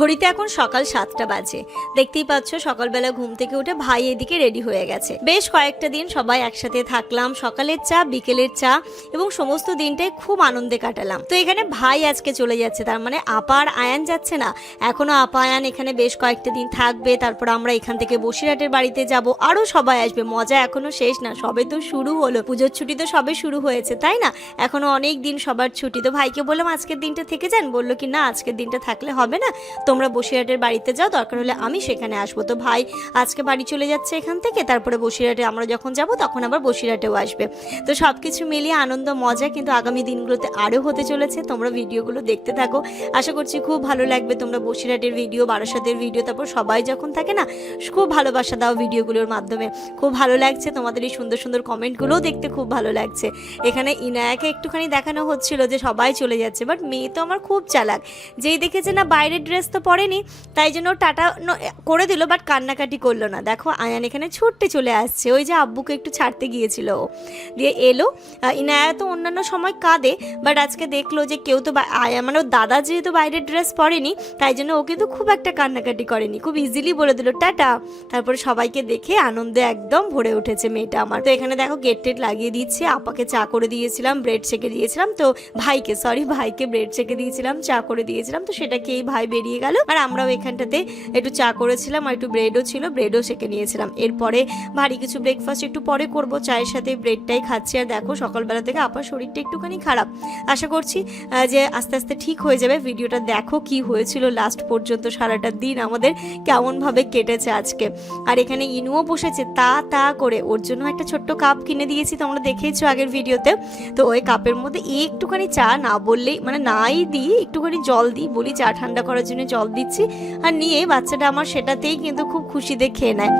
ঘড়িতে এখন সকাল সাতটা বাজে। দেখতেই পাচ্ছ সকালবেলা ঘুম থেকে উঠে ভাই এদিকে রেডি হয়ে গেছে। বেশ কয়েকটা দিন সবাই একসাথে থাকলাম, সকালের চা, বিকেলের চা এবং সমস্ত দিনটাই খুব আনন্দে কাটালাম। তো এখানে ভাই আজকে চলে যাচ্ছে, তার মানে আপা আর আয়ান যাচ্ছে না। এখনও আপা আয়ান এখানে বেশ কয়েকটা দিন থাকবে, তারপর আমরা এখান থেকে বসিরহাটের বাড়িতে যাব। আরও সবাই আসবে, মজা এখনও শেষ না, সবে তো শুরু হলো। পুজোর ছুটি তো সবে শুরু হয়েছে, তাই না? এখনও অনেক দিন সবার ছুটি। তো ভাইকে বললাম, আজকের দিনটা থেকে যান? বলল কি, না, আজকের দিনটা থাকলে হবে না। তোমরা বসিরহাটের বাড়িতে যাও, দরকার হলে আমি সেখানে আসব। তো ভাই, আজকে বাড়ি চলে যাচ্ছে এখান থেকে, তারপরে বসিরহাটে আমরা যখন যাব, তখন আবার বসিরহাটেও আসবে। তো সব কিছু মিলিয়ে আনন্দ, মজা কিন্তু আগামী দিনগুলোতে আরও হতে চলেছে। তোমরা ভিডিওগুলো দেখতে থাকো। আশা করছি খুব ভালো লাগবে তোমরা বসিরহাটের ভিডিও, বারাসাতের ভিডিও, তারপর সবাই যখন থাকে না, খুব ভালোবাসা দাও ভিডিওগুলোর মাধ্যমে। খুব ভালো লাগছে তোমাদের এই সুন্দর সুন্দর কমেন্টগুলোও দেখতে, খুব ভালো লাগছে। এখানে ইনায়াকে একটুখানি দেখানো হচ্ছিল যে সবাই চলে যাচ্ছে, বাট মেয়ে তো আমার খুব চালাক। যেই দেখেছে না বাইরের ড্রেস তো পরেনি তাই জন্য টাটা করে দিল বাট কান্নাকাটি করল না। দেখো, আয়ান এখানে ছুটতে চলে আসছে। ওই যে আব্বুকে একটু ছাড়তে গিয়েছিল ও। দিয়ে এলো। ইনায়া তো অন্যান্য সময় কাঁদে বাট আজকে দেখল যে কেউ তো আয়া মানে দাদা যেহেতু বাইরের ড্রেস পরেনি, তাই জন্য ও কিন্তু খুব একটা কান্নাকাটি করেনি। খুব ইজিলি বলে দিল, টাটা। তারপরে সবাইকে দেখে আনন্দে একদম ভরে উঠেছে মেয়েটা আমার। তো এখানে দেখো গেট টেট লাগিয়ে দিচ্ছে। আপাকে চা করে দিয়েছিলাম ব্রেড চেকে দিয়েছিলাম। তো ভাইকে সরি ভাইকে ব্রেড চেকে দিয়েছিলাম, চা করে দিয়েছিলাম। তো সেটা খেয়েই ভাই বেরিয়ে গেল। আর আমরাও এখানটাতে একটু চা করেছিলাম আর একটু ব্রেডও ছিল ব্রেডও সেকে নিয়েছিলাম। এরপরে ভারী কিছু ব্রেকফাস্ট একটু পরে করব, চায়ের সাথে ব্রেডটাই খাচ্ছি। আর দেখো, সকালবেলা থেকে আপার শরীরটা একটুখানি খারাপ। আশা করছি যে আস্তে আস্তে ঠিক হয়ে যাবে। ভিডিওটা দেখো কি হয়েছিল লাস্ট পর্যন্ত সারাটা দিন আমাদের কেমনভাবে কেটেছে আজকে। আর এখানে ইনুও বসেছে তা তা করে। ওর জন্য একটা ছোট্ট কাপ কিনে দিয়েছি, তোমরা দেখেইছো আগের ভিডিওতে। তো ওই কাপের মধ্যে একটুখানি চা না বললেই মানে নাই দিই, একটুখানি জল দিই, বলি চা ঠান্ডা করার জন্য জল দিচ্ছি আর নিয়ে বাচ্চাটা আমার সেটাতেই কিন্তু খুব খুশিতে খেয়ে নেয়।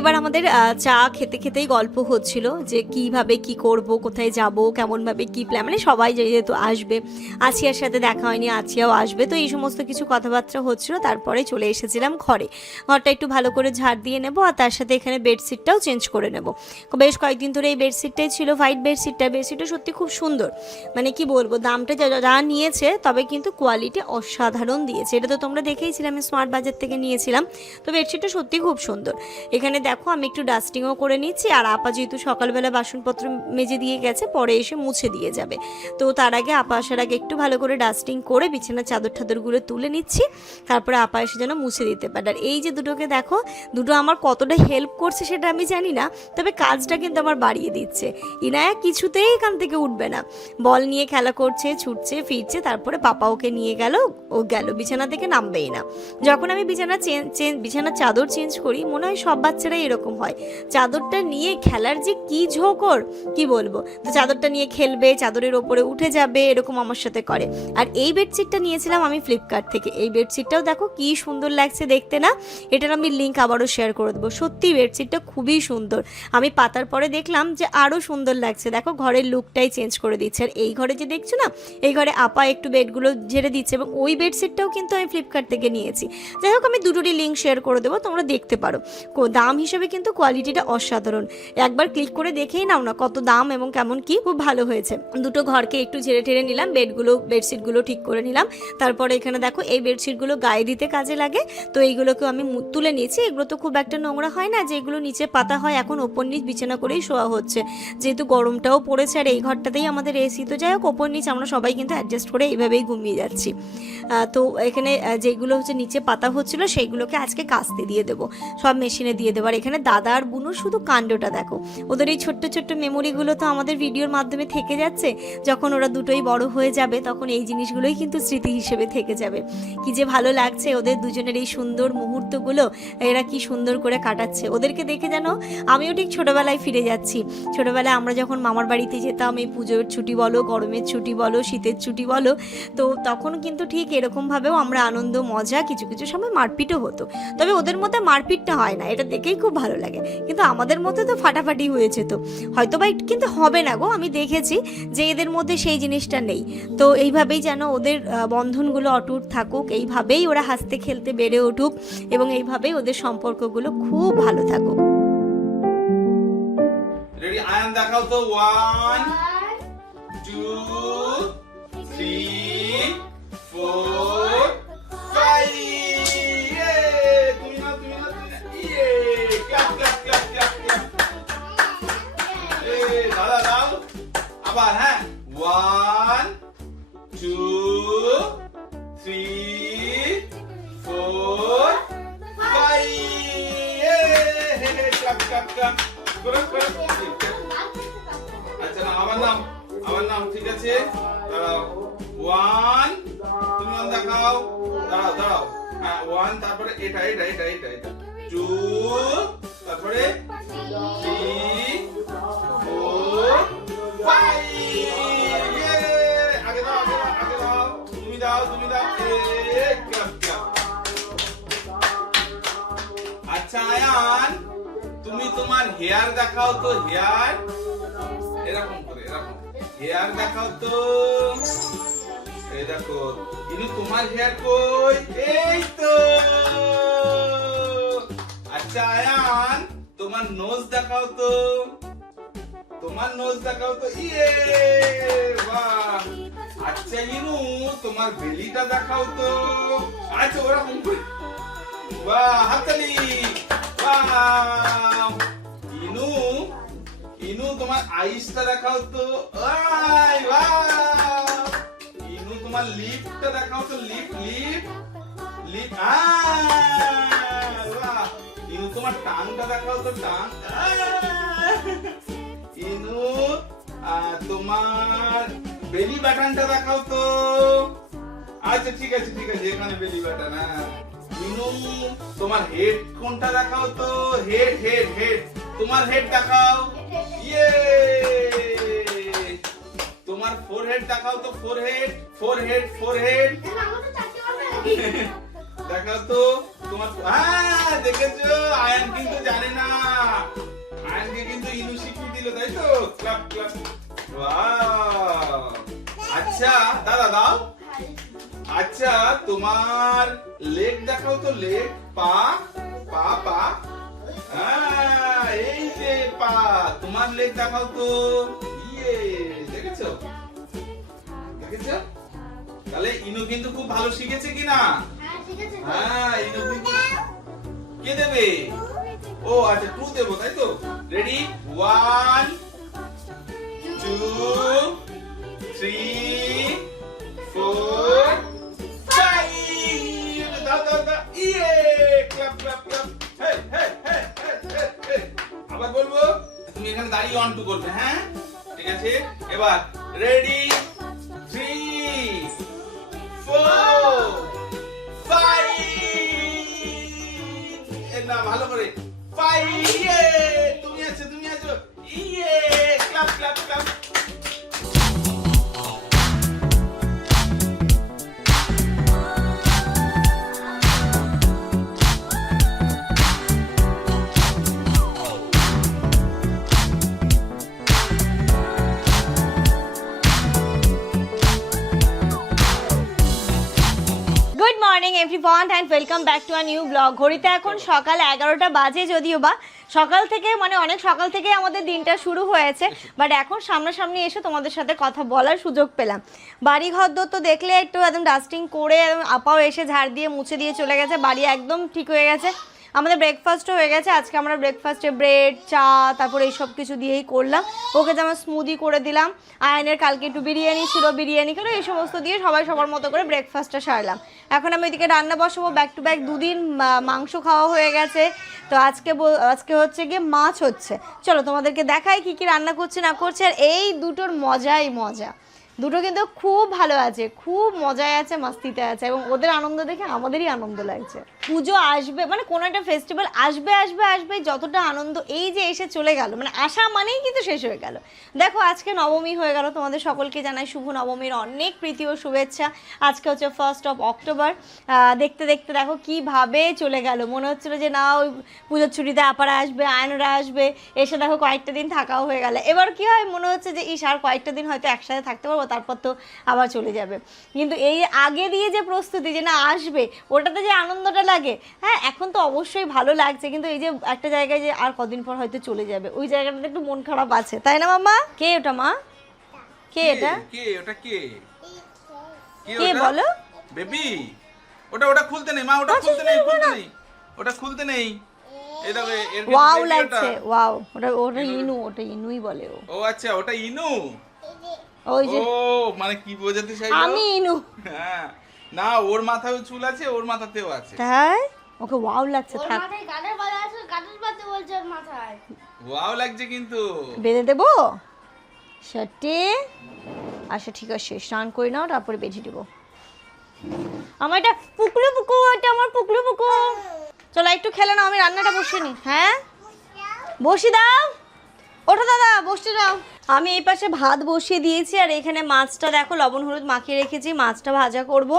এবার আমাদের চা খেতে খেতেই গল্প হচ্ছিল যে কীভাবে কি করব, কোথায় যাব, কেমনভাবে কি প্ল্যান মানে সবাই যেহেতু আসবে। আছিয়ার সাথে দেখা হয়নি, আছিয়াও আসবে। তো এই সমস্ত কিছু কথাবার্তা হচ্ছিল, তারপরে চলে এসেছিলাম ঘরে। ঘরটা একটু ভালো করে ঝাড় দিয়ে নেব আর তার সাথে এখানে বেডশিটটাও চেঞ্জ করে নেব। বেশ কয়েকদিন ধরে এই বেডশিটটাই ছিল, হোয়াইট বেডশিটটা। বেডশিটটা সত্যি খুব সুন্দর। মানে কি বলব, দামটা যা নিয়েছে, তবে কিন্তু কোয়ালিটি অসাধারণ দিয়েছে। এটা তো তোমরা দেখেইছিলে, আমি স্মার্ট বাজার থেকে নিয়েছিলাম। তো বেডশিটটা সত্যি খুব সুন্দর। এখানে দেখো আমি একটু ডাস্টিংও করে নিচ্ছি, আর আপা যেহেতু সকালবেলা বাসনপত্র মেজে দিয়ে গেছে, পরে এসে মুছে দিয়ে যাবে। তো তার আগে আপা আসার আগে একটু ভালো করে ডাস্টিং করে বিছানার চাদর ঠাদরগুলো তুলে নিচ্ছি, তারপরে আপা এসে যেন মুছে দিতে পারে। আর এই যে দুটোকে দেখো, দুটো আমার কতটা হেল্প করছে সেটা আমি জানি না, তবে কাজটা কিন্তু আমার বাড়িয়ে দিচ্ছে। ইনায়া কিছুতেই এখান থেকে উঠবে না। বল নিয়ে খেলা করছে, ছুটছে, ফিরছে, তারপরে পাপা ওকে নিয়ে গেল, ও গেল, বিছানা থেকে নামবেই না। যখন আমি বিছানা চেঞ্জ বিছানার চাদর চেঞ্জ করি, মনে হয় সব বাচ্চারাই এরকম হয়। চাদরটা নিয়ে খেলার যে কি ঝোঁকর, কি বলব? তো চাদরটা নিয়ে খেলবে, চাদরের ওপরে উঠে যাবে, এরকম আমার সাথে করে। আর এই বেডশিটটা নিয়েছিলাম আমি ফ্লিপকার্ট থেকে। এই বেডশিটটাও দেখো কি সুন্দর লাগছে দেখতে না? এটার আমি লিঙ্ক আবারও শেয়ার করে দেবো। সত্যি বেডশিটটা খুবই সুন্দর। আমি পাতার পরে দেখলাম যে আরও সুন্দর লাগছে। দেখো ঘরের লুকটাই চেঞ্জ করে দিচ্ছে। আর এই ঘরে যে দেখছ না, এই ঘরে আপা একটু বেডগুলো ঝেড়ে দিচ্ছে এবং ওই বেডশিটটাও কিন্তু আমি ফ্লিপকার্ট থেকে নিয়েছি। যাই হোক, আমি দুটোরই লিঙ্ক শেয়ার করে দেবো, তোমরা দেখতে পারো। দাম হিসেবে কিন্তু কোয়ালিটিটা অসাধারণ। একবার ক্লিক করে দেখেই নাও না কত দাম এবং কেমন কি, খুব ভালো হয়েছে। দুটো ঘরকে একটু ঝেড়ে ঠেড়ে নিলাম, বেডগুলো, বেডশিটগুলো ঠিক করে নিলাম। তারপরে এখানে দেখো এই বেডশিটগুলো গায়ে দিতে কাজে লাগে। তো এইগুলোকেও আমি তুলে নিয়েছি। এগুলো তো খুব একটা নোংরা হয় না, যেগুলো নিচে পাতা হয় এখন ওপর নিচ বিছানা করেই শোয়া হচ্ছে। যেহেতু গরমটাও পড়েছে আর এই ঘরটাতেই আমাদের এসি তো যাই হোক, ওপর নিচ আমরা সবাই কিন্তু অ্যাডজাস্ট করে এইভাবেই ঘুমিয়ে যাচ্ছি। তো এখানে যেগুলো হচ্ছে নিচে পাতা হচ্ছিল, সেইগুলোকে আজকে কাস্তে দিয়ে দেবো। সব মেশিনে দিয়ে দেবো। আর এখানে দাদা আর বুনুর শুধু কাণ্ডটা দেখো। ওদের এই ছোট্ট ছোট্ট মেমোরিগুলো তো আমাদের ভিডিওর মাধ্যমে থেকে যাচ্ছে। যখন ওরা দুটোই বড় হয়ে যাবে, তখন এই জিনিসগুলোই কিন্তু স্মৃতি হিসেবে থেকে যাবে। কি যে ভালো লাগছে ওদের দুজনের এই সুন্দর মুহূর্তগুলো, এরা কি সুন্দর করে কাটাচ্ছে। ওদেরকে দেখে যেন আমিও ঠিক ছোটবেলায় ফিরে যাচ্ছি। ছোটবেলায় আমরা যখন মামার বাড়িতে যেতাম, এই পুজোর ছুটি বলো, গরমের ছুটি বলো, শীতের ছুটি বলো, তো তখন কিন্তু ঠিক এরকমভাবেও আমরা আনন্দ, মজা, কিছু কিছু সময় মারপিটও হতো। তবে ওদের মধ্যে মারপিটটা হয় না, এটা দেখেই খুব ভালো লাগে। কিন্তু আমাদের মধ্যে তো ফাটাফাটি হয়েছে তো। হয়তো বা কিন্তু হবে না গো, আমি দেখেছি যে এদের মধ্যে সেই জিনিসটা নেই। তো এইভাবেই যেন ওদের বন্ধনগুলো অটুট থাকুক, এইভাবেই ওরা হাসতে খেলতে বেড়ে উঠুক এবং এইভাবেই ওদের সম্পর্কগুলো খুব ভালো থাকুক। দাদা দাও আবার হ্যাঁ ওয়ান টু থ্রি ফোর আচ্ছা না আমার নাম আমার নাম ঠিক আছে দাঁড়াও ওয়ান তুমি দেখাও দাঁড়াও দাঁড়াও হ্যাঁ ওয়ান তারপরে এটা এটা এটা এটা এটা টু তারপরে থ্রি ফোর ফাইভ আগে দাও আগে দাও আগে দাও তুমি দাও তুমি দাও আচ্ছা আয়ান তুমি তোমার হেয়ার দেখাও তো হেয়ার এরকম করে এরকম। হেয়ার দেখাও তো এই দেখো ইনু তোমার হেয়ার কই এই তো। আয়ান তোমার নোজ দেখাও তো। তোমার নোজ দেখাও তো। ইয়ে বাহ। আচ্ছা ইনু, তোমার বেলিটা দেখাও তো। আচ্ছা ওরকম বাহ, হাততালি। বাহ। ইনু ইনু, তোমার আইসটা দেখাও তো। আই বাহ। ইনু, তোমার লিপটা দেখাও তো। লিপ লিপ লিপ ইনু তোমার টাংটা দেখাও তো টাং ইনু তোমার বেলি বাটনটা দেখাও তো। আচ্ছা ঠিক আছে ঠিক আছে এখানে বেলি বাটন হ্যাঁ। ইনু তোমার হেড কোনটা দেখাও তো? হেড হেড হেড তোমার হেড দেখাও। ইয়ে তোমার ফোর হেড দেখাও তো four head four head four head দেখাও তো। তোমার হ্যাঁ দেখেছ? আয়ান কিন্তু জানে না। আয়ানকে কিন্তু ইনু শিখিয়ে দিল তাই তো? ক্লাব ক্লাব আচ্ছা দাদা দাও। আচ্ছা তোমার লেগ দেখাও তো লেগ পা পা পা। হ্যাঁ, এই যে পা তোমার লেগ দেখাও তো। ইয়ে দেখেছ? দেখেছ? তাহলে ইনু কিন্তু খুব ভালো শিখেছে কিনা? হ্যাঁ কে দেবে? ও আচ্ছা টু দেবো, তাই তো? Ready one two three four আবার বলব, তুমি এখানে দাঁড়িয়ে অন টু করবে হ্যাঁ? ঠিক আছে? এবার রেডি থ্রি ফোর না ভালো করে। পাই তুমি আছো তুমি আছো। ইয়ে! Clap clap clap. Everyone and welcome back to a new blog ঘড়িতে এখন সকাল এগারোটা বাজে যদিও বা। সকাল থেকে মানে অনেক সকাল থেকে আমাদের দিনটা শুরু হয়েছে বাট এখন সামনাসামনি এসে তোমাদের সাথে কথা বলার সুযোগ পেলাম। বাড়ি ঘর দোর তো দেখলে একটু একদম ডাস্টিং করে একদম আপাও এসে ঝাড় দিয়ে মুছে দিয়ে চলে গেছে বাড়ি একদম ঠিক হয়ে গেছে। আমাদের ব্রেকফাস্টও হয়ে গেছে। আজকে আমরা ব্রেকফাস্টে ব্রেড চা, তারপরে এই সব কিছু দিয়েই করলাম। ওকে যেমন স্মুদি করে দিলাম। আয়নের কালকে একটু বিরিয়ানি ছিল, বিরিয়ানি করে এই সমস্ত দিয়ে সবাই সবার মতো করে ব্রেকফাস্টটা সারলাম। এখন আমি এদিকে রান্না বসাবো। ব্যাক টু ব্যাক দুদিন মাংস খাওয়া হয়ে গেছে। তো আজকে আজকে হচ্ছে গিয়ে মাছ হচ্ছে। চলো তোমাদেরকে দেখাই কি কি রান্না করছে, না করছে। আর এই দুটোর মজাই মজা। দুটো কিন্তু খুব ভালো আছে, খুব মজায় আছে, মাস্তিতে আছে এবং ওদের আনন্দ দেখে আমাদেরই আনন্দ লাগছে। পুজো আসবে মানে কোনো একটা ফেস্টিভ্যাল আসবে আসবে আসবে, যতটা আনন্দ, এই যে এসে চলে গেল মানে আসা মানেই কিন্তু শেষ হয়ে গেল। দেখো, আজকে নবমী হয়ে গেল, তোমাদের সকলকে জানাই শুভ নবমীর অনেক প্রীতি ও শুভেচ্ছা। আজকে হচ্ছে ফার্স্ট অফ অক্টোবর দেখতে দেখতে দেখো কীভাবে চলে গেল। মনে হচ্ছিল যে না, ওই পুজোর ছুটিতে আপারা আসবে, আয়নরা আসবে, এসে দেখো কয়েকটা দিন থাকাও হয়ে গেল। এবার কি হয়, মনে হচ্ছে যে, ইস, আর কয়েকটা দিন হয়তো একসাথে থাকতে পারব তারপর তো আবার চলে যাবে। কিন্তু এই আগে দিয়ে যে প্রস্তুতি যে না আসবে ওটাতে যে আনন্দটা লাগে হ্যাঁ এখন তো অবশ্যই ভালো লাগছে। কিন্তু এই যে একটা জায়গায় যে আর কদিন পর হয়তো চলে যাবে ওই জায়গাটাতে একটু মন খারাপ আছে। তাই না মামা কে ওটা মা? কে এটা? কে? ওটা কে? কে বলো? বেবি? ওটা ওটা খুলতে নেই মা ওটা আচ্ছা, খুলতে নেই খুলতে নেই। ওটা খুলতে নেই। এই দেখো এর ওয়াও লাগছে ওটা। ওয়াও। ওটা ওটা ইনু ওটা ইনুই বলে ও। আচ্ছা ওটা ইনু? ওই যে ও মানে কি বোঝাতে চাইলো? আমি ইনু। হ্যাঁ। না ওর মাথায় চুল আছে ওর মাথাতেও আছে। তাই? ওকে ওয়াও লাগছে ওর থাক। মাথায় গানের বাজা আছে গানের বাজতে বলছে ওর মাথায়। ওয়াও লাগছে কিন্তু। বেঁধে দেবো? শার্টে আচ্ছা ঠিক আছে স্নান করে নাও তারপরে বেঁধে দেবো। আমার এটা পুকলু পুকু এটা আমার পুকলু পুকু চলো একটু খেলে নাও আমি রান্নাটা বসে নি হ্যাঁ? বসি দাও। বসতে দাও। আমি এই পাশে ভাত বসিয়ে দিয়েছি, আর এখানে মাছটা দেখো, লবণ হলুদ মাখিয়ে রেখেছি। মাছটা ভাজা করব।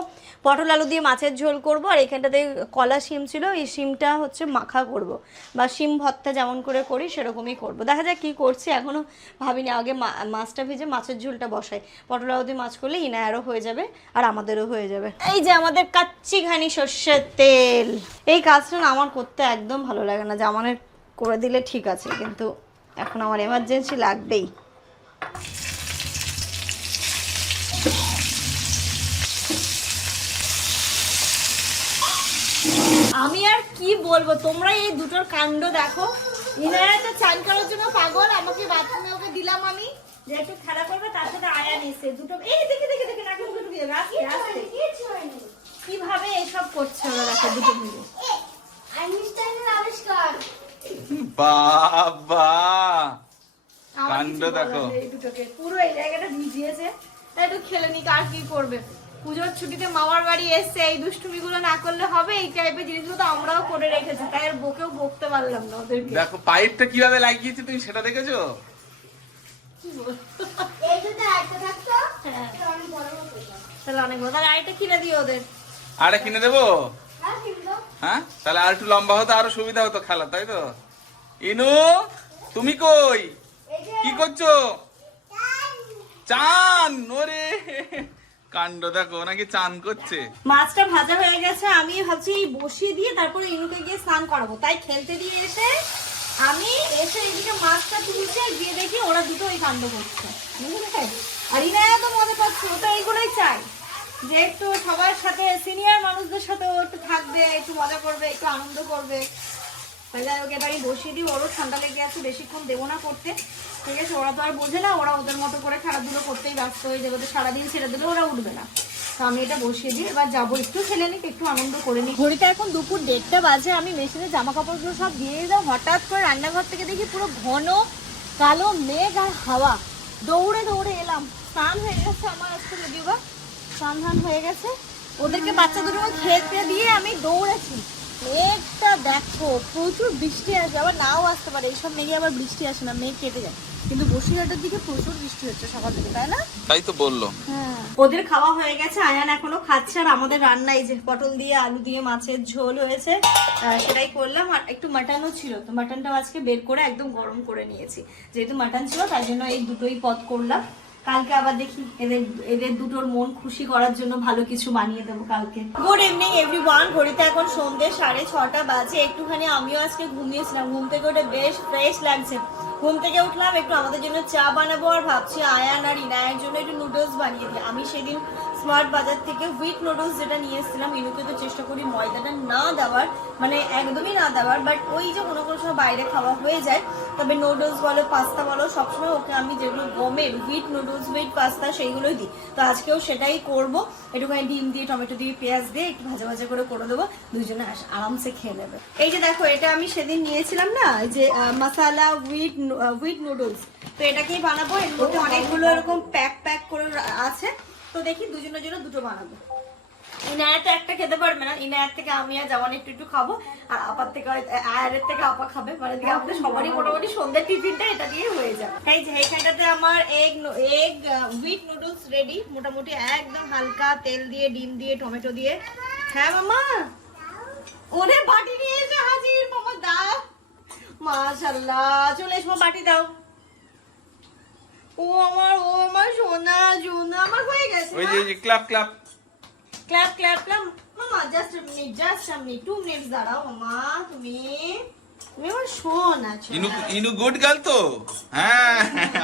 পটল আলু দিয়ে মাছের ঝোল করব, আর এখানটাতে কলা শিম ছিল, এই শিমটা হচ্ছে মাখা করব। বা শিম ভর্তা যেমন করে করি, সেরকমই করব। দেখা যাক কী করছি এখনও ভাবিনি। আগে মাছটা ভেজে মাছের ঝোলটা বসাই। পটল আলু দিয়ে মাছ করলে ইনায়ারও হয়ে যাবে, আর আমাদেরও হয়ে যাবে। এই যে আমাদের কাচ্চি ঘানি সর্ষের তেল। এই কাজটা আমার করতে একদম ভালো লাগে না। জামানের করে দিলে ঠিক আছে, কিন্তু এখন আমার এমার্জেন্সি লাগবেই। আমি আর কি বলব? তোমরা এই দুটোর কাণ্ড দেখো। ইনারা তো চান করার জন্য পাগল আমাকে বাথরুমে ওকে দিলাম আমি। যে একটু খেলা করবে তার সাথে আয়া নিচ্ছে দুটো এই দেখে দেখে দেখে নাকে আস্তে আস্তে। কীভাবে এসব করছে ওরা দেখো দুটো মিলে। আইনস্টাইনের আবিষ্কার। বাবা। কাণ্ড দেখো। এই দুটোকে। পুরো এই জায়গাটা ভিজিয়েছে। একটু খেলে নি আর কি করবে? পুজোর ছুটিতে মামার বাড়ি এসছে এই দুষ্টুমিগুলো না করলে হবে? এই টাইপের জিনিসগুলো তো আমরাও করে রেখেছি। তাই আর বকেও বকতে পারলাম না ওদেরকে। দেখো পাইপটা কীভাবে লাগিয়েছে তুমি সেটা দেখেছ? হ্যাঁ। অনেক তাহলে আরেকটা কিনে দিও ওদের। আরে কিনে দেবো? হ্যাঁ? তাহলে আর একটু লম্বা হতো, আরও সুবিধা হতো খেলা, তাই তো? ইনু, তুমি কই? কি করছ? চান, ওরে, কাণ্ড দেখো নাকি চান করছে। মাছটা ভাজা হয়ে গেছে, আমি ভাবছি বসিয়ে দিয়ে তারপরে ইনুকে গিয়ে স্নান করাবো। তাই খেলতে দিয়ে এসে আমি এসে এদিকে মাছটা তুলছি আর গিয়ে দেখি ওরা দুটো ওই কাণ্ড করছে? আর ইনায়া তো মজা পাচ্ছে, ওটা এইগুলোই চাই। যে একটু সবার সাথে সিনিয়র মানুষদের সাথে একটু থাকবে, একটু মজা করবে, একটু আনন্দ করবে। তাহলে ওকে এবারে বসিয়ে দিই। ওরও ঠান্ডা লেগে আছে, বেশিক্ষণ দেবো না করতে। ঠিক আছে, ওরা তো আর বোঝে না, ওরা ওদের মতো করে খেলাধুলো করতেই ব্যস্ত হয়ে যাবে। ওদের সারাদিন ছেড়ে দিলে ওরা উঠবে না। তো আমি এটা বসিয়ে দিই। এবার যাব একটু খেলে নিক, একটু আনন্দ করে নিই ঘড়িতে এখন দুপুর দেড়টা বাজে, আমি মেশিনে জামা কাপড়গুলো সব দিয়ে দিলাম। হঠাৎ করে রান্নাঘর থেকে দেখি পুরো ঘন কালো মেঘ আর হাওয়া। দৌড়ে দৌড়ে এলাম। স্নান হয়ে গেছে আমার আজকে যদিও বা। স্নান ধান হয়ে গেছে। ওদেরকে বাচ্চা দুটো খেতে দিয়ে আমি দৌড়েছি। মেঘটা দেখো প্রচুর বৃষ্টি আসবে আবার নাও আসতে পারে। এইসব মেঘে আবার বৃষ্টি আসে না মেঘ কেটে যায়। কিন্তু বসিরহাটের দিকে প্রচুর বৃষ্টি হচ্ছে সকাল থেকে তাই না? তাই তো বলল। হ্যাঁ। ওদের খাওয়া হয়ে গেছে আয়ান এখনও খাচ্ছে আর আমাদের রান্না এই যে পটল দিয়ে আলু দিয়ে মাছের ঝোল হয়েছে আহ, সেটাই করলাম। আর একটু মাটনও ছিল তো মাটনটাও আজকে বের করে একদম গরম করে নিয়েছি। যেহেতু মাটন ছিল তাই জন্য এই দুটোই পদ করলাম। কালকে আবার দেখি এদের এদের দুটোর মন খুশি করার জন্য ভালো কিছু বানিয়ে দেবো কালকে। গুড ইভিনিং এভরিওয়ান ঘড়িতে এখন সন্ধ্যে সাড়ে ছটা বাজে। একটুখানি আমিও আজকে ঘুমিয়েছিলাম ঘুম থেকে উঠে বেশ ফ্রেশ লাগছে। ঘুম থেকে উঠলাম, একটু আমাদের জন্য চা বানাবো আর ভাবছি আয়ান আর ইনায়ের জন্য একটু নুডলস বানিয়ে দিই। আমি সেদিন স্মার্ট বাজার থেকে হুইট নুডলস যেটা নিয়ে এসেছিলাম ইনুকে তো চেষ্টা করি ময়দাটা না দেওয়ার মানে একদমই না দেওয়ার বাট ওই যে কোনো কোনো সময় বাইরে খাওয়া হয়ে যায় তবে নুডলস বলো পাস্তা বলো সবসময় ওকে আমি যেগুলো গমের হুইট নুডলস হুইট পাস্তা সেইগুলোই দিই। তো আজকেও সেটাই করব। একটুখানি ডিম দিয়ে টমেটো দিয়ে পেঁয়াজ দিয়ে একটু ভাজা ভাজা করে করে দেবো দুজনে আস- আরামসে খেয়ে নেবে। এই যে দেখো এটা আমি সেদিন নিয়েছিলাম না যে মশালা হুইট হুইট নুডলস তো এটাকেই বানাবো এর মধ্যে অনেকগুলো এরকম প্যাক প্যাক করে আছে। তো দেখি দুজনের জন্য দুটো বানাবো। ইনায়াত একটা খেতে পারবে না। ইনায়াত থেকে আমি আর যেমন একটু একটু খাব। আর আপার থেকে আয়ারের থেকে আপা খাবে। মানে দিয়ে আমাদের সবারই মোটামুটি সন্ধ্যের টিফিনটা এটা দিয়ে হয়ে যাবে। এই যে এইখানটাতে আমার egg egg wheat noodles ready মোটামুটি একদম হালকা তেল দিয়ে ডিম দিয়ে টমেটো দিয়ে। হ্যাঁ মামা? ওরে বাটি নিয়ে এসে হাজির। মামা দাও। মাশাল্লাহ। চলে এসো বাটি দাও। ও আমার ও আমার সোনা সোনা আমার হয়ে গেছে ওই। যে clap clap clap clap clap মামা just a minute just a minute two minutes দাঁড়াও মামা তুমি তুমি আমার আছো ইনু ইনু গুড গার্ল তো? হ্যাঁ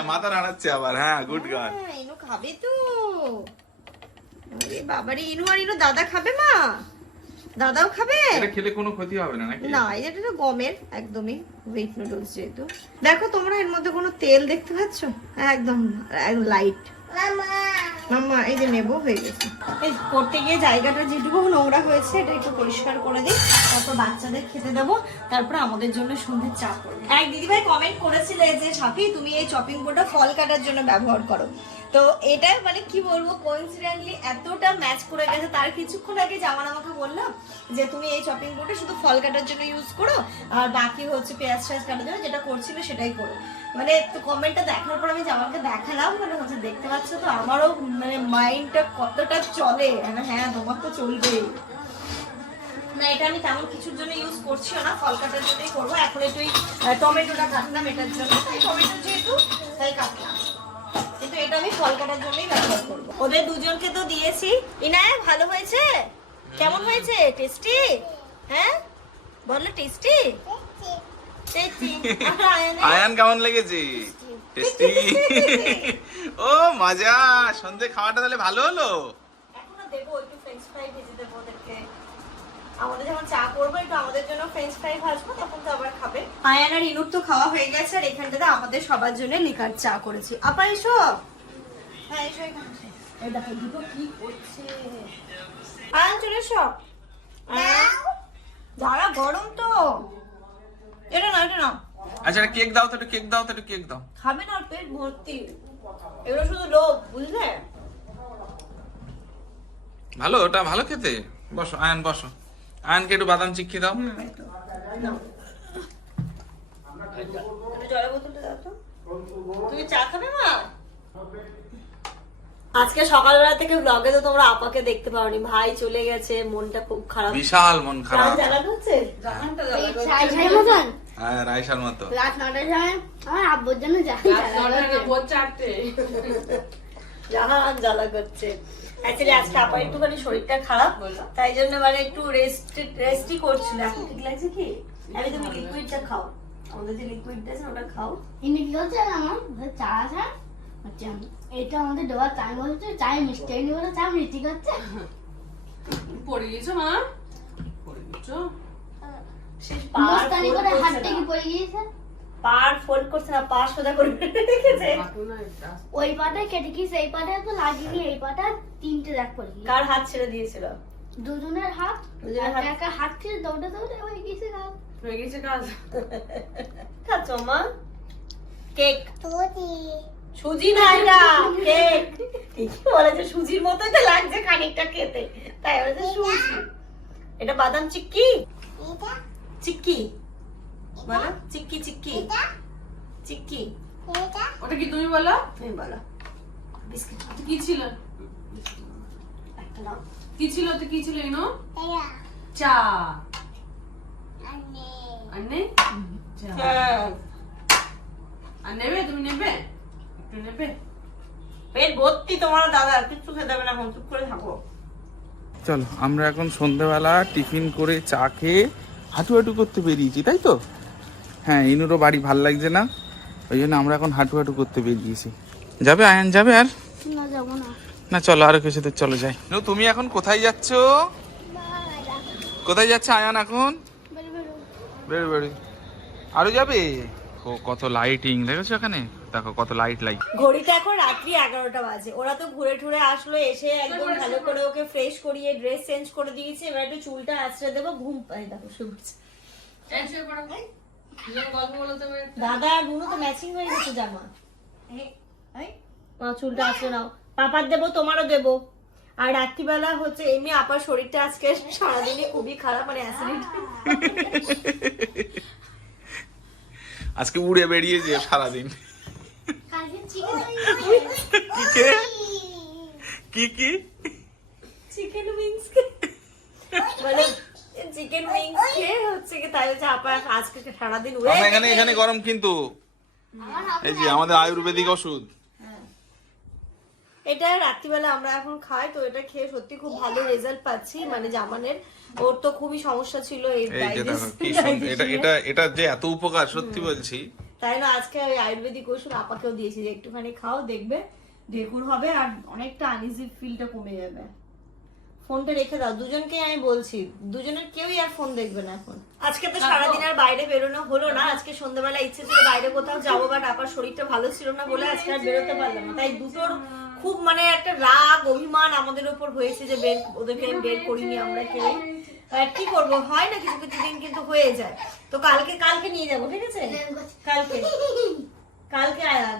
মাথা নাড়াচ্ছে আবার হ্যাঁ গুড গার্ল হ্যাঁ, ইনু খাবে তো। আরে বাবারে ইনু আর ইনু দাদা খাবে মা? দাদাও খাবে? এটা খেলে কোনো ক্ষতি হবে না নাকি? না এটা তো গমের একদমই হুইট নুডলস যেহেতু। দেখো তোমরা এর মধ্যে কোনো তেল দেখতে পাচ্ছ? একদম লাইট মামা। এই যে নেব হয়ে গেছে। এই করতে গিয়ে জায়গাটা যেটুকু নোংরা হয়েছে এটা একটু পরিষ্কার করে দিই। তারপর বাচ্চাদের খেতে দেবো। তারপর আমাদের জন্য সন্ধ্যে চা করব। এক দিদিভাই কমেন্ট করেছিলে যে সাফি তুমি এই চপিং বোর্ডটা ফল কাটার জন্য ব্যবহার করো। তো এটা মানে কি বলব কোইন্সিডেন্টলি এতটা ম্যাচ করে গেছে। তার কিছুক্ষণ আগে জামান আমাকে বললাম যে, তুমি এই চপিং বোর্ডটা শুধু ফল কাটার জন্য ইউজ করো, আর বাকি হচ্ছে পেঁয়াজ টেয়াজ কাটার জন্য যেটা করছিলে সেটাই করো। মানে তো কমেন্টটা দেখার পর আমি জামানকে দেখালাম মানে হচ্ছে দেখতে পাচ্ছ তো, আমারও মানে মাইন্ডটা কতটা চলে। মানে হ্যাঁ তোমার তো চলবে না, এটা আমি তেমন কিছুর জন্য ইউজ করছিও না, ফল কাটার জন্যই করব। এখন একটু টমেটোটা কাটলাম এটার জন্য। তাই টমেটো যেহেতু, তাই কাটলাম। এটা আমি ফল কাটার জন্যই ব্যবহার করব। ওদের দুজনকে তো দিয়েছি। ইনায় ভালো হয়েছে? কেমন হয়েছে? টেস্টি? হ্যাঁ? বলল টেস্টি? আয়ান কেমন লেগেছে? টেস্টি। ও মজা! সন্ধে খাওয়াটা তাহলে ভালো হলো? এখনও দেবো একটু ফ্রেঞ্চ ফ্রাই ভেজে দেবো ওদেরকে। আমাদের যখন চা করব একটু আমাদের জন্য ফ্রেঞ্চ ফ্রাই ভাজবো তখন তো আবার খাবে। আয়ান আর ইনুর তো খাওয়া হয়ে গেছে আর এখানটাতে আমাদের সবার জন্য লিকার চা করেছি। আপা এসো। হ্যাঁ এসো এখানে এসো। এই দেখো দুটো কি করছে? আয়ান চলে এসো। আয়ান, গরম তো। এটা না এটা না আচ্ছা কেক দাও তো একটু কেক দাও তো একটু কেক দাও। খাবে না পেট ভর্তি। এগুলো শুধু লোভ বুঝলে? ভালো ওটা ভালো খেতে? বসো আয়ন বসো। আয়ানকে একটু বাদাম চিক্কি দাও। জলের বোতলটা দাও তো। তুমি চা খাবে মা আজকে সকালবেলা থেকে ব্লগে তো তোমরা আপাকে দেখতে পাওনি। ভাই চলে গেছে মনটা খুব খারাপ। বিশাল মন খারাপ। জ্বালানো হচ্ছে? হ্যাঁ রাইসার মতো। রাত নটার সময় আমার আব্বুর জন্য যা জাহান জ্বালা করছে। অ্যাকচুয়ালি আজকে আপা একটুখানি শরীরটা খারাপ তাই জন্য মানে একটু রেস্ট রেস্টই করছিল। এখন ঠিক লাগছে কি? আমি তুমি লিকুইডটা খাও। আমাদের যে লিকুইডটা আছে ওটা খাও। ইনি কি হচ্ছে আমার চা আছে হচ্ছে এটা আমাদের দেওয়ার চাই বলছে চাই মিষ্টি হয়নি বলে চা মিষ্টি করছে পড়ে গেছো মা? পড়ে গেছো মস্তানি করে হাত থেকে পড়ে গিয়েছে? পার ফোল্ড করছে না পা সোজা করে রেখেছে। হাঁটু না এটা ওই পাটা কেটে গিয়েছে এই পাটা তো লাগিনি এই পাটা তিনটে দেখ পড়ে গিয়েছে। কার হাত ছেড়ে দিয়েছিল? দুজনের হাত দুজনের একা হাত। ছিল দৌড়ে দৌড়ে হয়ে গেছে গা হয়ে গেছে কাজ। খাচ্ছ মা? কেক। তোদি সুজি না এটা কেক। ঠিকই বলেছে সুজির মতোই তো লাগছে খানিকটা খেতে। তাই বলেছে সুজি। এটা বাদাম চিক্কি? এটা? চিক্কি। বলো চিক্কি চিক্কি। চিক্কি। এটা? ওটা কি তুমি বলো? তুমি বলো। বিস্কিট। কি ছিল? কি ছিল? তো কি ছিল ইনো? চা। আনে আর নেই? চা। হ্যাঁ। আর নেবে? তুমি নেবে? একটু নেবে পেট ভর্তি তোমার দাদা কিচ্ছু খেতে হবে না এখন চুপ করে থাকো। চলো আমরা এখন সন্ধ্যেবেলা টিফিন করে চা খেয়ে হাঁটু হাঁটু করতে বেরিয়েছি তাই তো? হ্যাঁ ইনুরও বাড়ি ভালো লাগছে না ওই জন্য আমরা এখন হাঁটু হাঁটু করতে বেরিয়েছি। যাবে আয়ান যাবে আর? না যাব না। না চলো আরও কিছু দূর চলো যাই। তুমি এখন কোথায় যাচ্ছ? কোথায় যাচ্ছে আয়ান এখন? বেরো বেরো আরও যাবে? ও কত লাইটিং দেখেছ এখানে? দেখো কত লাইট লাইট ঘড়িতে এখন রাত্রি এগারোটা বাজে। ওরা তো ঘুরে টুরে আসলো এসে একদম ভালো করে ওকে ফ্রেশ করিয়ে ড্রেস চেঞ্জ করে দিয়েছে। এবার একটু চুলটা আছড়ে দেবো ঘুম পাই দেখো একটা। দাদা বুনু তো ম্যাচিং হয়ে গেছে জামা। মা চুলটা আছড়ে নাও। পাপার দেবো তোমারও দেবো। আর রাত্রিবেলা হচ্ছে এমনি আপার শরীরটা আজকে সারাদিনই খুবই খারাপ মানে অ্যাসিডিটি আজকে উড়ে বেরিয়েছে সারাদিন। কি কে? কি কি? চিকেন উইংস মানে চিকেন উইংস খেয়ে হচ্ছে কি তাই হচ্ছে আপা আজকে সারাদিন উড়ে আমরা এখানে এখানে গরম কিন্তু। এই যে আমাদের আয়ুর্বেদিক ওষুধ। এটা রাত্রিবেলা আমরা এখন খাই তো এটা খেয়ে সত্যি খুব ভালো রেজাল্ট পাচ্ছি মানে জামানের। ওর তো খুবই সমস্যা ছিল এই। এটা এটা এটা যে এত উপকার সত্যি বলছি। তাই না? আজকে ওই আয়ুর্বেদিক ওষুধ আপাকেও দিয়েছি যে একটুখানি খাও দেখবে ঢেকুর হবে আর অনেকটা আনইজি ফিলটা কমে যাবে। ফোনটা রেখে দাও। দুজনকে আমি বলছি দুজনের কেউই আর ফোন দেখবে না এখন। আজকে তো সারাদিন আর বাইরে বেরোনো হলো না। আজকে সন্ধ্যাবেলা ইচ্ছে ছিল বাইরে কোথাও যাব বাট আপার শরীরটা ভালো ছিল না বলে আজকে আর বেরোতে পারলাম না। তাই দুটোর খুব মানে একটা রাগ অভিমান আমাদের উপর হয়েছে যে বের ওদেরকে বের করিনি আমরা কেউ কি করব? হয় না কিছু কিছু দিন কিন্তু হয়ে যায়। তো কালকে কালকে নিয়ে যাব ঠিক আছে? কালকে। কালকে আয়াত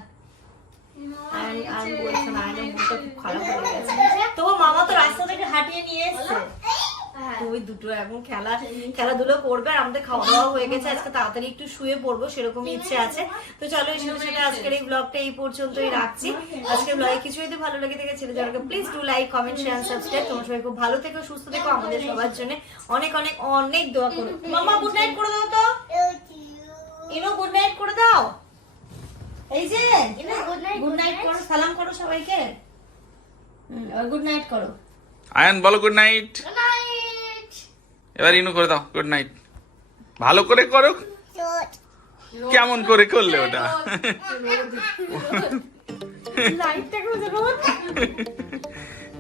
আর। আর বলছে না খুব খারাপ হয়ে গেছে। তোমার মামা তো রাস্তা থেকে হাঁটিয়ে নিয়ে এসছে। ওই দুটো এখন খেলা। খেলাধুলো করবে আর আমাদের খাওয়া দাওয়া হয়ে গেছে। আজকে তাড়াতাড়ি একটু শুয়ে পড়ব সেরকমই ইচ্ছে আছে। তো চলো এই সাথে সাথে আজকের এই ব্লগটা এই পর্যন্তই রাখছি। আজকের ব্লগে কিছু যদি ভালো লেগে থাকে ছেলে জনকে please do like comment share subscribe তোমার সবাই খুব ভালো থেকো সুস্থ থেকো। আমাদের সবার জন্য অনেক অনেক অনেক দোয়া করো। মামা গুড নাইট করে দাও তো। ইনো গুড নাইট করে দাও। এই যে good night, গুড নাইট করো সালাম করো সবাইকে। গুড নাইট করো। আয়ান বলো গুড নাইট. এবার ইনু করে দাও গুড নাইট ভালো করে করো। কেমন করে করলে ওটা?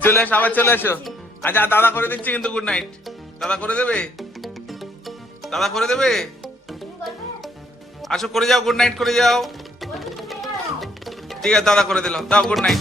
চলে এসো আবার চলে এসো আচ্ছা দাদা করে দিচ্ছি কিন্তু গুড নাইট দাদা করে দেবে? দাদা করে দেবে? আসো, করে যাও গুড নাইট করে যাও। ঠিক আছে, দাদা করে দিলাম দাও গুড নাইট